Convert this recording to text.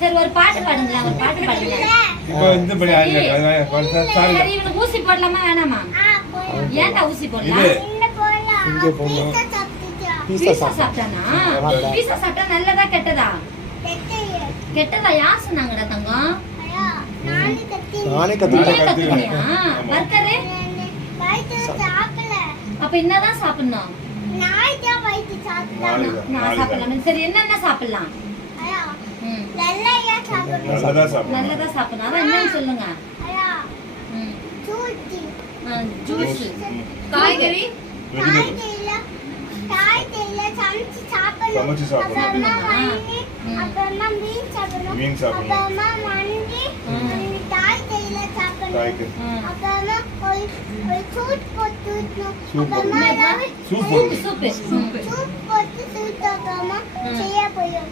சரி ஒரு பாட்டு பாடுங்களா, ஒரு பாட்டு பாடுங்க. இப்போ இந்த படி சரி இவனுக்கு ஊசி போடலாமா வேணாமா? ஏன்டா ஊசி போடலாம்? இங்க போலாம். பீஸா சாப்பிட்டானா? பீஸா சாப்பிட்டா நல்லதா கெட்டதா? கெட்டதா யார் சொன்னாங்கடா தங்கம்? நானே கத்துக்கிட்டேன். கத்துக்கிட்டியா? பர்கரு அப்ப என்னதான் சாப்பிடணும்? நான் சாப்பிடலாம். சரி என்னென்ன சாப்பிடலாம்? நல்லதா சாப்பிடணும். அதான் என்னன்னு சொல்லுங்க. ஜூஸ், காய்கறி சமைச்சு சாப்பிடணும். மீன் சாப்பிடணும். சூப் சரியா போயிடும்.